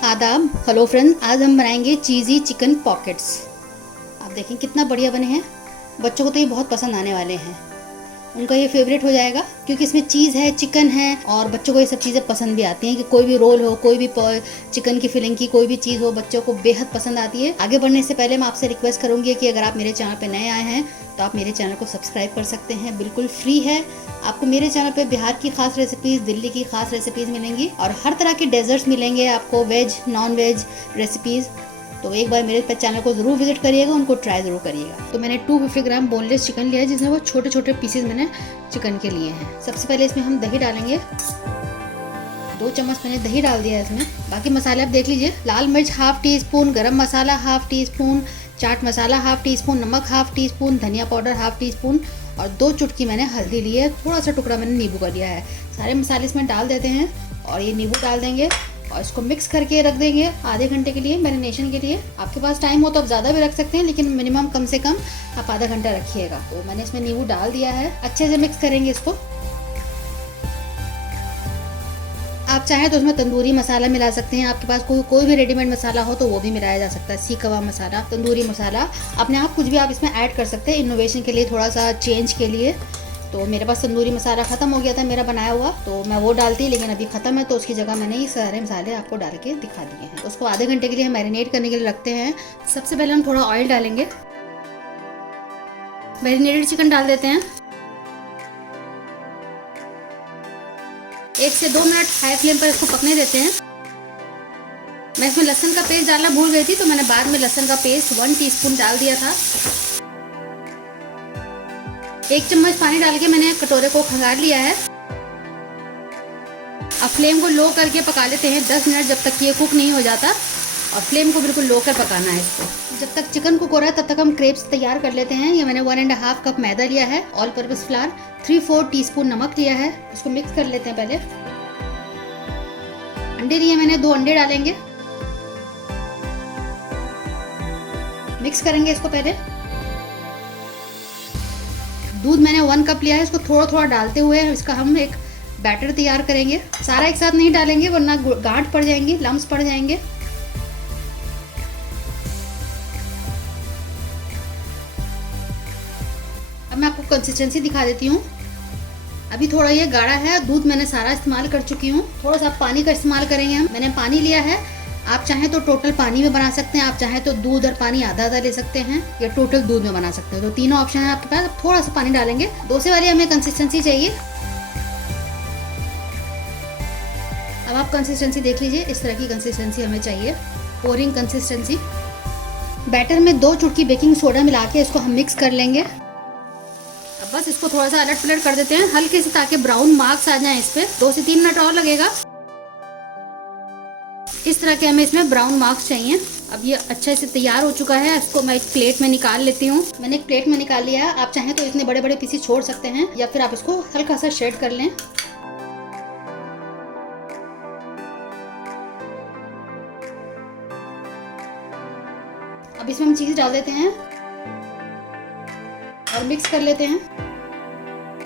आदाब, hello friend. आज हम बनाएंगे चीज़ी चिकन पॉकेट्स। आप देखें कितना बढ़िया बने हैं। बच्चों को तो ये बहुत पसंद आने वाले हैं। उनका ये फेवरेट हो जाएगा क्योंकि इसमें चीज़ है, चिकन है और बच्चों को ये सब चीज़ें पसंद भी आती हैं कि कोई भी रोल हो, कोई भी चिकन की फिलिंग की कोई भी चीज़ हो, बच्चों को बेहद पसंद आती है। आगे बढ़ने से पहले मैं आपसे रिक्वेस्ट करूंगी कि अगर आप मेरे चैनल पे नए आए हैं तो आप मेरे चैनल को सब्सक्राइब कर सकते हैं, बिल्कुल फ्री है। आपको मेरे चैनल पे बिहार की खास रेसिपीज़, दिल्ली की खास रेसिपीज़ मिलेंगी और हर तरह के डेजर्ट्स मिलेंगे आपको, वेज नॉन वेज रेसिपीज़। तो एक बार मेरे चैनल को ज़रूर विजिट करिएगा, उनको ट्राई ज़रूर करिएगा। तो मैंने 250 ग्राम बोनलेस चिकन लिया है जिसमें वो छोटे छोटे पीसेस मैंने चिकन के लिए हैं। सबसे पहले इसमें हम दही डालेंगे। 2 चम्मच मैंने दही डाल दिया है इसमें। बाकी मसाले आप देख लीजिए। लाल मिर्च हाफ टी स्पून, गरम मसाला half tea spoon, chaat masala half tea spoon, नमक हाफ टी स्पून, धनिया पाउडर हाफ टी स्पून और 2 चुटकी मैंने हल्दी ली है। थोड़ा सा टुकड़ा मैंने नींबू का लिया है। सारे मसाले इसमें डाल देते हैं और ये नींबू डाल देंगे और इसको मिक्स करके रख देंगे आधे घंटे के लिए मैरिनेशन के लिए। आपके पास टाइम हो तो आप ज़्यादा भी रख सकते हैं, लेकिन मिनिमम कम से कम आप आधा घंटा रखिएगा। तो मैंने इसमें नींबू डाल दिया है। अच्छे से मिक्स करेंगे इसको। आप चाहें तो उसमें तंदूरी मसाला मिला सकते हैं। आपके पास कोई भी रेडीमेड मसाला हो तो वो भी मिलाया जा सकता है। सीख कबाब मसाला, तंदूरी मसाला, अपने आप कुछ भी आप इसमें ऐड कर सकते हैं इनोवेशन के लिए, थोड़ा सा चेंज के लिए। तो मेरे पास तंदूरी मसाला ख़त्म हो गया था मेरा बनाया हुआ, तो मैं वो डालती, लेकिन अभी ख़त्म है तो उसकी जगह मैंने ये सारे मसाले आपको डाल के दिखा दिए हैं। तो उसको आधे घंटे के लिए हम मैरिनेट करने के लिए रखते हैं। सबसे पहले हम थोड़ा ऑयल डालेंगे। मैरिनेटेड चिकन डाल देते हैं। 1 से 2 मिनट हाई फ्लेम पर इसको पकने देते हैं। मैं इसमें लहसुन का पेस्ट डालना भूल गई थी, तो मैंने बाद में लहसुन का पेस्ट 1 टीस्पून डाल दिया था। 1 चम्मच पानी डाल के मैंने कटोरे को खंगाल लिया है। अब फ्लेम को लो करके पका लेते हैं 10 मिनट, जब तक ये कुक नहीं हो जाता। और फ्लेम को बिल्कुल लो कर पकाना है इसको। जब तक चिकन कुक हो रहा है तब तक हम क्रेप्स तैयार कर लेते हैं। ये मैंने 1.5 कप मैदा लिया है, ऑल पर्पस फ्लावर, 3/4 टीस्पून नमक लिया है। इसको मिक्स कर लेते हैं पहले। अंडे लिए मैंने, 2 अंडे डालेंगे। मिक्स करेंगे इसको पहले। दूध मैंने 1 कप लिया है। इसको थोड़ा थोड़ा डालते हुए इसका हम एक बैटर तैयार करेंगे। सारा एक साथ नहीं डालेंगे वरना गांठ पड़ जाएंगी, लम्स पड़ जाएंगे। अब मैं आपको कंसिस्टेंसी दिखा देती हूँ। अभी थोड़ा ये गाढ़ा है। दूध मैंने सारा इस्तेमाल कर चुकी हूँ। थोड़ा सा पानी का इस्तेमाल करेंगे हम। मैंने पानी लिया है। आप चाहें तो टोटल पानी में बना सकते हैं, आप चाहें तो दूध और पानी आधा आधा ले सकते हैं, या टोटल दूध में बना सकते हैं। तो तीनों ऑप्शन है आपके पास। अब थोड़ा सा पानी डालेंगे। डोसे वाली हमें कंसिस्टेंसी चाहिए। अब आप कंसिस्टेंसी देख लीजिए, इस तरह की कंसिस्टेंसी हमें चाहिए, पोरिंग कंसिस्टेंसी। बैटर में 2 चुटकी बेकिंग सोडा मिला के इसको हम मिक्स कर लेंगे। अब बस इसको थोड़ा सा अलट पलट कर देते हैं हल्के से, ताकि ब्राउन मार्क्स आ जाएं इस पे। 2 से 3 मिनट और लगेगा। इस तरह के हमें इसमें ब्राउन मार्क्स चाहिए। अब ये अच्छा से तैयार हो चुका है। इसको मैं एक प्लेट में निकाल लेती हूँ। मैंने एक प्लेट में निकाल लिया है। आप चाहें तो इतने बड़े बड़े पीसेस छोड़ सकते हैं, या फिर आप इसको हल्का सा शेड कर लें। अब इसमें हम चीज़ डाल देते हैं और मिक्स कर लेते हैं।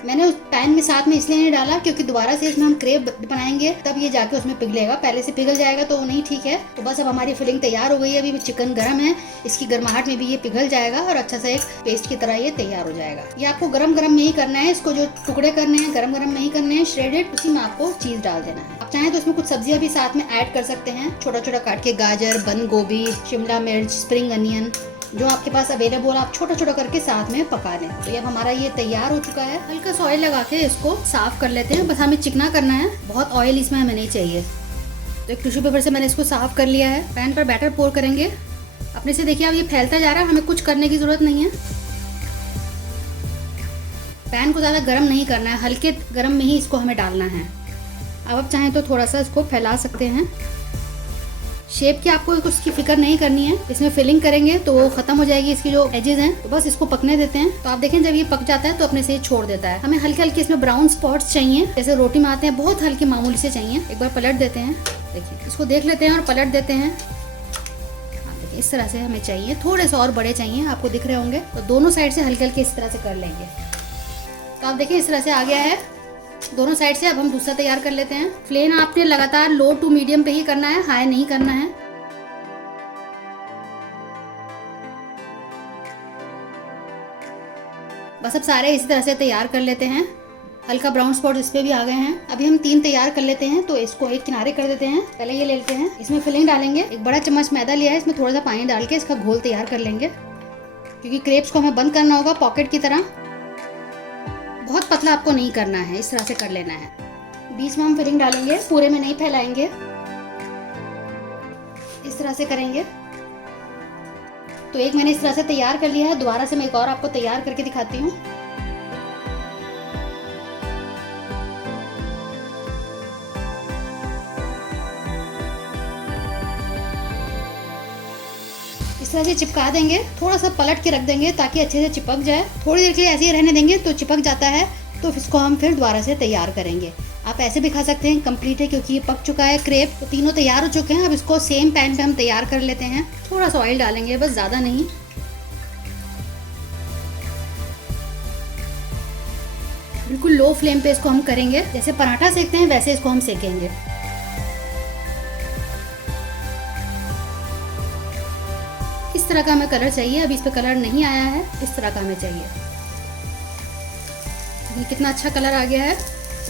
मैंने उस पैन में साथ में इसलिए नहीं डाला क्योंकि दोबारा से इसमें हम क्रेप बनाएंगे, तब ये जाके उसमें पिघलेगा। पहले से पिघल जाएगा तो वो नहीं ठीक है। तो बस अब हमारी फिलिंग तैयार हो गई है। अभी चिकन गर्म है, इसकी गर्माहट में भी ये पिघल जाएगा और अच्छा सा एक पेस्ट की तरह ये तैयार हो जाएगा। ये आपको गरम गरम में ही करना है। इसको जो टुकड़े करने हैं गरम गरम में ही करने हैं, श्रेडेड, उसी में आपको चीज़ डाल देना है। आप चाहें तो इसमें कुछ सब्जियां भी साथ में ऐड कर सकते हैं, छोटा छोटा काट के। गाजर, बंद गोभी, शिमला मिर्च, स्प्रिंग अनियन, जो आपके पास अवेलेबल आप छोटा छोटा करके साथ में पका लें। तो अब हमारा ये तैयार हो चुका है। हल्का सा ऑयल लगा के इसको साफ कर लेते हैं। बस हमें चिकना करना है, बहुत ऑयल इसमें हमें नहीं चाहिए। तो एक टिश्यू पेपर से मैंने इसको साफ कर लिया है। पैन पर बैटर पोर करेंगे। अपने से देखिए अब ये फैलता जा रहा है, हमें कुछ करने की जरूरत नहीं है। पैन को ज़्यादा गर्म नहीं करना है, हल्के गर्म में ही इसको हमें डालना है। अब आप चाहें तो थोड़ा सा इसको फैला सकते हैं। शेप की आपको कुछ की फिक्र नहीं करनी है। इसमें फिलिंग करेंगे तो वो खत्म हो जाएगी, इसकी जो एजेस हैं। तो बस इसको पकने देते हैं। तो आप देखें जब ये पक जाता है तो अपने से ही छोड़ देता है। हमें हल्के हल्के इसमें ब्राउन स्पॉट्स चाहिए, जैसे रोटी में आते हैं, बहुत हल्के मामूली से चाहिए। एक बार पलट देते हैं। देखिए इसको देख लेते हैं और पलट देते हैं। आप देखिए इस तरह से हमें चाहिए। थोड़े से और बड़े चाहिए, आपको दिख रहे होंगे। तो दोनों साइड से हल्के हल्के इस तरह से कर लेंगे। तो आप देखिए इस तरह से आ गया है। दोनों साइड से अब हम दूसरा तैयार कर लेते हैं। फ्लेम आपने लगातार लो टू मीडियम पे ही करना है, हाई नहीं करना है। बस अब सारे इसी तरह से तैयार कर लेते हैं। हल्का ब्राउन स्पॉट इस पे भी आ गए हैं। अभी हम 3 तैयार कर लेते हैं, तो इसको एक किनारे कर देते हैं। पहले ये ले लेते हैं, इसमें फिलिंग डालेंगे। एक बड़ा चम्मच मैदा लिया है, इसमें थोड़ा सा पानी डाल के इसका घोल तैयार कर लेंगे, क्योंकि क्रेप्स को हमें बंद करना होगा पॉकेट की तरह। बहुत पतला आपको नहीं करना है, इस तरह से कर लेना है। बीच में हम फिलिंग डालेंगे, पूरे में नहीं फैलाएंगे, इस तरह से करेंगे। तो एक मैंने इस तरह से तैयार कर लिया है। दोबारा से मैं एक और आपको तैयार करके दिखाती हूँ। इस तरह से चिपका देंगे, थोड़ा सा पलट के रख देंगे ताकि अच्छे से चिपक जाए। थोड़ी देर के लिए ऐसे ही रहने देंगे, तो चिपक जाता है तो इसको हम फिर दोबारा से तैयार करेंगे। आप ऐसे भी खा सकते हैं, कंप्लीट है क्योंकि ये पक चुका है क्रेप। तो तीनों तैयार हो चुके हैं। अब इसको सेम पैन पे हम तैयार कर लेते हैं। थोड़ा सा ऑयल डालेंगे, बस ज़्यादा नहीं। बिल्कुल लो फ्लेम पे इसको हम करेंगे, जैसे पराठा सेकते हैं वैसे इसको हम सेकेंगे। इस तरह का हमें कलर चाहिए। अभी इस पे कलर नहीं आया है, इस तरह का हमें चाहिए। ये कितना अच्छा कलर आ गया है।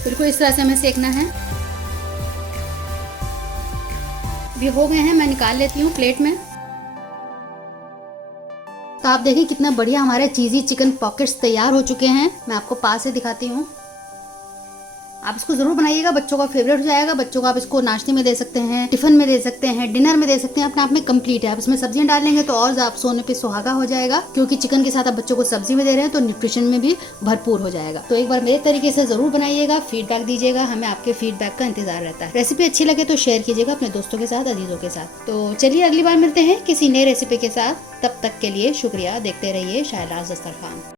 बिल्कुल इस तरह से हमें सेकना है। ये हो गए हैं, मैं निकाल लेती हूँ प्लेट में। तो आप देखिए कितना बढ़िया हमारे चीज़ी चिकन पॉकेट्स तैयार हो चुके हैं। मैं आपको पास से दिखाती हूँ। आप इसको ज़रूर बनाइएगा, बच्चों का फेवरेट हो जाएगा। बच्चों को आप इसको नाश्ते में दे सकते हैं, टिफिन में दे सकते हैं, डिनर में दे सकते हैं। अपने आप में कंप्लीट है। आप इसमें सब्जियां डाल लेंगे तो और आप सोने पे सुहागा हो जाएगा, क्योंकि चिकन के साथ आप बच्चों को सब्जी में दे रहे हैं तो न्यूट्रिशन में भी भरपूर हो जाएगा। तो एक बार मेरे तरीके से ज़रूर बनाइएगा, फीडबैक दीजिएगा। हमें आपके फीडबैक का इंतजार रहता है। रेसिपी अच्छी लगे तो शेयर कीजिएगा अपने दोस्तों के साथ, अजीजों के साथ। तो चलिए अगली बार मिलते हैं किसी नए रेसिपी के साथ। तब तक के लिए शुक्रिया। देखते रहिए शायलाज़ दस्तरखान।